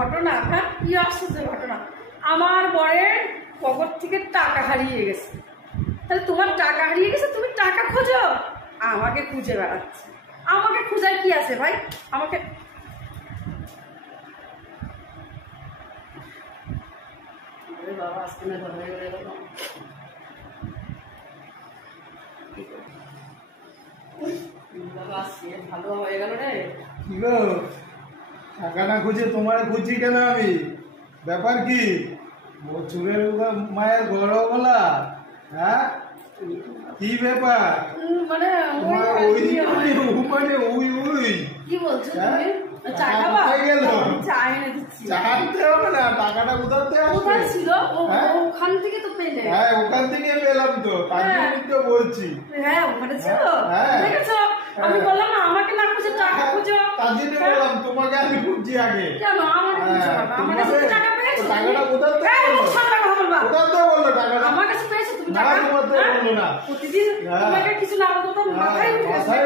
ঘটনা, হ্যাঁ কি আশ্চর্য ঘটনা। আমার বরের পকেট থেকে টাকা হারিয়ে গেছে। তাহলে তোমার টাকা হারিয়ে গেছে, তুমি টাকা খোঁজো, আমাকে খুঁজে বেড়াচ্ছে। আমাকে খুঁজার কি আছে ভাই? আমাকে বাবা আসতে না ধরে গেল। ভালো হয়ে গেল রে। কি গো, টাকা না খুঁজে তোমার খুঁজছি কেন আমি? ব্যাপার কি? চুরের মায়ের গড় বলা, হ্যাঁ কি ব্যাপার? মানে কি বলছো তুমি? টাকাটা কোথায় ছিল? ওখান থেকে তো পেলে। হ্যাঁ ওখান থেকে পেলাম তো, তার জন্যই তো বলছি। হ্যাঁ ওখানে ছিল, দেখেছো? আমি বললাম না আমাকে না খুঁজে টাকা খুঁজো, তার জন্য বললাম তোমাকে আমি খুঁজছি আগে। কেন আমাকে খুঁজো? আমার কাছে টাকা পেয়েছো? টাকাটা কোথায় বললো? টাকাটা আমার কাছে পেয়েছো তুমি? না তোমার তো বললো না। প্রতিদিন তোমাকে কিছু না বলতো তো মাথায় উঠে গেছে।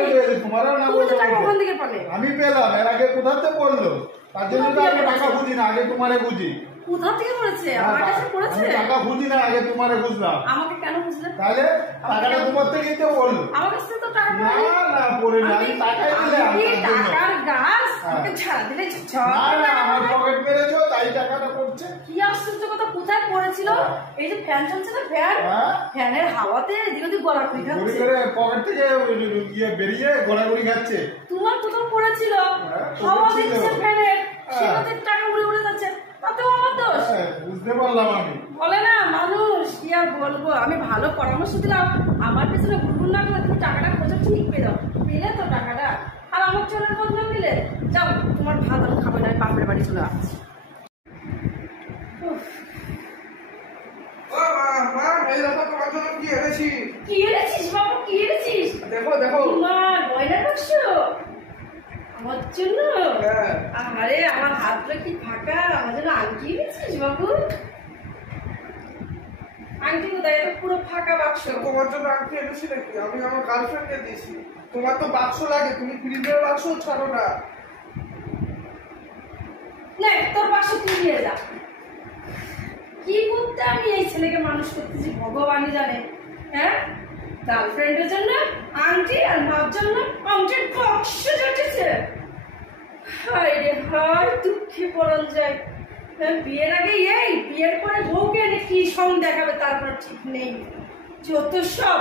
তোমারও না তুমি তো টাকা ওখান থেকে পাবে। আমি পেলাম, এর আগে কোথা থেকে বললো? তার জন্য তো আমি টাকা খুঁজি না, আগে তোমারে খুঁজি। কোথা থেকে পড়েছে? আমার কাছে পড়েছে। টাকা খুঁজি না, আগে তোমারে খুঁজলাম। আমাকে কেন খুঁজলে? তাহলে টাকাটা তোমার থেকেই তো বললো। আমার কাছে তো টাকা না না পড়ে না, আমি টাকাই দিলাম। টাকার গাছ আমাকে ছাড়া দিলে না আমার পকেট মেরেছো তাই টাকাটা পড়ছে। কি আশ্চর্য কথা, কোথায় পড়েছিল? এই যে ফ্যান চলছে না, ফ্যানের হাওয়াতে এদিক ওদিক গড়াগড়ি খাচ্ছে। পকেট থেকে বেরিয়ে গড়াগড়ি খাচ্ছে। তোমার কোথাও পড়েছিল, হাওয়া দিচ্ছে ফ্যানের, সেটাতে টাকা উড়ে উড়ে যাচ্ছে, তাতেও আমার দোষ? বুঝতে পারলাম আমি। বলে না মানুষ, কি আর বলবো। আমি ভালো পরামর্শ দিলাম, আমার পেছনে ঘুরঘুর না করে তুমি টাকাটা খোঁজো, ঠিক পেয়ে দাও। পেলে তো টাকাটা, আর আমার চোরের বদনাম দিলে। যাও তোমার ভালো খাবে না, বাপের বাড়ি চলে আসছি। কি এনেছিস বাবু, কি এনেছিস? দেখো দেখো তোমার গয়নার বাক্স আমার জন্য? আরে আমার হাতটা কি ফাঁকা, আমার জন্য আংটি এনেছিস বাবু? আংটি কোথায়? এটা পুরো ফাঁকা বাক্স। তোমার জন্য আংটি এনেছি নাকি? আমি আমার গার্লফ্রেন্ডকে দিয়েছি। তোমার তো বাক্স লাগে, তুমি ফ্রিজের বাক্স ছাড়ো না। না তোর বাক্স তুই নিয়ে যা। কি করতে আমি এই ছেলেকে মানুষ করতেছি ভগবানই জানে। হ্যাঁ গার্লফ্রেন্ডের জন্য আংটি, আর মার জন্য আংটির বাক্স জটেছে। হায় রে হায়, দুঃখে পড়ন যায়। বিয়ের আগে এই, বিয়ের পরে বউকে কি সং দেখাবে তারপর ঠিক নেই। যত সব